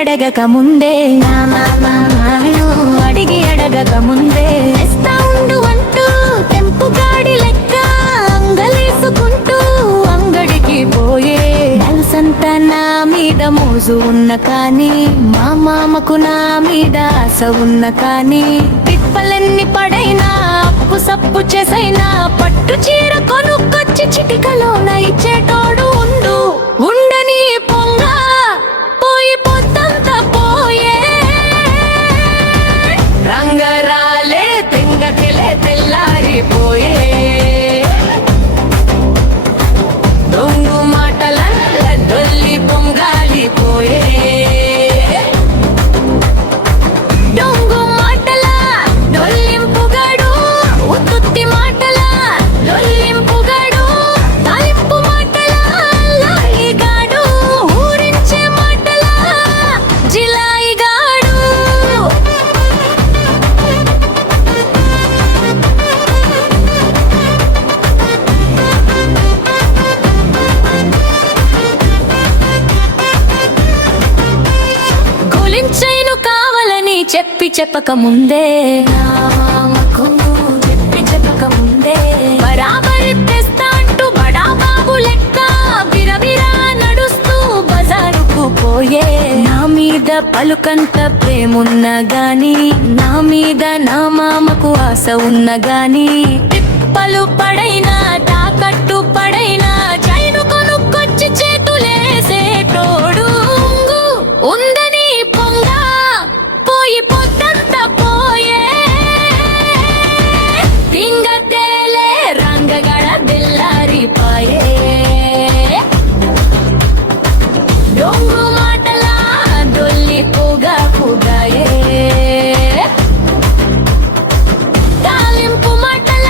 అడగక ముందే అడిగి అడగక ముందే ఇస్తా ఉండు అంటూ తెంపు గాడి లెక్క అంగలేసుకుంటూ అంగడికి పోయే మనసంత నా మీద మోజు ఉన్న కానీ మా మామకు నా మీద ఆశ ఉన్న కానీ తిప్పలెన్ని పడైనా అప్పు సప్పు చేసైనా పట్టు చీర కొనుక్కొచ్చి చిటికలోన ఇచ్చేటోడు ఉండు ఉండని పొంగ పోయి పొద్దంతా పోయే రంగరాలే తెంగకిలే తెల్లారిపోయే దొంగు మాటల దొల్లి పొంగాలిపోయే దొంగు మాటల దొల్లింపుగాడు ఉత్తుత్తి మాటల దొల్లింపుగాడు తాలింపు మాటల లాయిగాడు ఊరించే మాటల జిలాయిగాడు గోలించైను కావాలని చెప్పక ముందే చెప్పక ముందే బరాబరి తెస్తా అంటూ బడా బాబు లెక్క బిరబిరా నడుస్తూ బజారుకు పోయే నా మీద పలుకంత ప్రేమున్నా గాని నా మీద నా మామకు ఆశ ఉన్న గాని తిప్పలు పడైనా తాకట్టు పడైనా చైను కొనుక్కొచ్చి చేతులేసేటోడు ఉందని పొంగ పోయి పొద్దంతా పోయే తింగ తేలే రంగగడ తెల్లారిపాయే దొంగు మాటల దొల్లి పొగాయే తాలింపు మాటల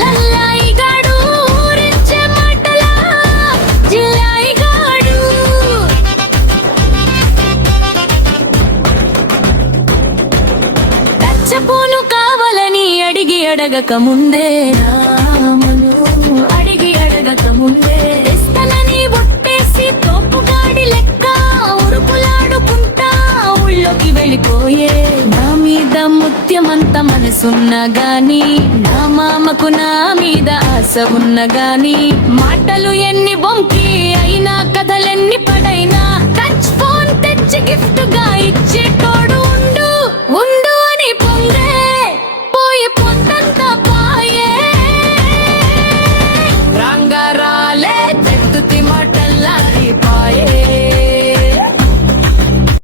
లల్లాయిగాడు ఊరించే మాటల జిల్లాయిగాడు రచ్చపోను కావాలని అడిగి అడగక ముందే రామను అడిగి అడగక ముందే ఇస్తానని ఒట్టేసి తోపుగాడి లెక్క ఉరుకులాడుకుంటా ఊళ్ళోకి వెళ్ళిపోయే నా మీద ముత్యమంత మనసున్న గాని నా మామకు నా మీద ఆశ ఉన్న గాని మాటలు ఎన్ని బొంకి అయినా కథలెన్ని